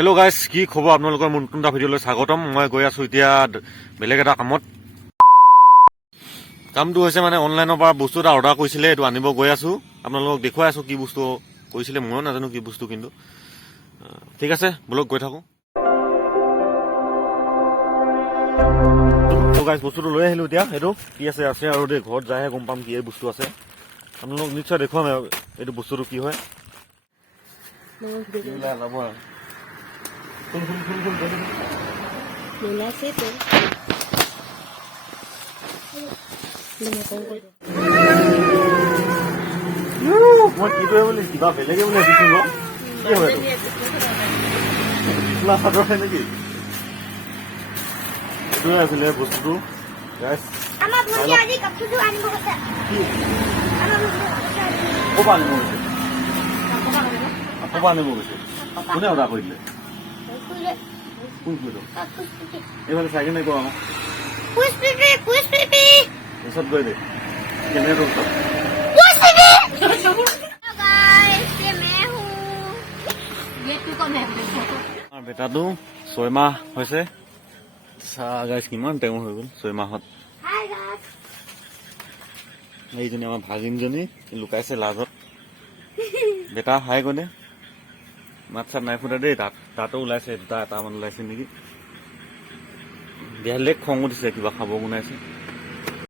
Hello' guys, কি খবৰ? আপোনালোকৰ নতুন এটা ভিডিঅ'লৈ স্বাগতম। মই গৈ আছো এতিয়া বেলেগ এটা কামত। কামটো হৈছে মানে অনলাইনৰ পৰা বস্তু এটা অৰ্ডাৰ কৰিছিলে, এইটো আনিব গৈ আছো। আপোনালোকক দেখুৱাই আছো কি বস্তু কৰিছিলে, ময়ো নাজানো কি বস্তু, কিন্তু ঠিক আছে বলক গৈ থাকো। গাইজ বস্তুটো লৈ আহিলো এতিয়া। এইটো কি আছে আৰু দেই, ঘৰত যায়হে গম পাম কি এই বস্তু আছে। আপোনালোকক নিশ্চয় দেখুৱাম এইটো বস্তুটো কি হয়। মই কি কৰিব বুলি কিবা বেলেগে বুলি ভাবিছো ন, কি হয় বিছনা চাদৰ হয় নেকি? এইটোৱে আছিলে বস্তুটো। ক'ৰপৰা আনিব গৈছে? ক'ৰপৰা আনিব গৈছে? কোনে অৰ্ডাৰ কৰি দিলে? কোন এইফালে চাইকেল নাই কৰা পিছত গৈ দে কেমেৰাটোৰ ওচৰত। বেটাটো 6 মাহ হৈছে। চাহ গাইছ কিমান টেঙৰ হৈ গ'ল 6 মাহত। এইজনী আমাৰ ভাগিনজনী লুকাইছে লাজত। বেটা হাই কনে মাত চাত নাই ফুটা দেই। তাতো ওলাইছে, দুটা এটামান ওলাইছে নেকি। দেহালিক খং উঠিছে, কিবা খাব গুনাইছে।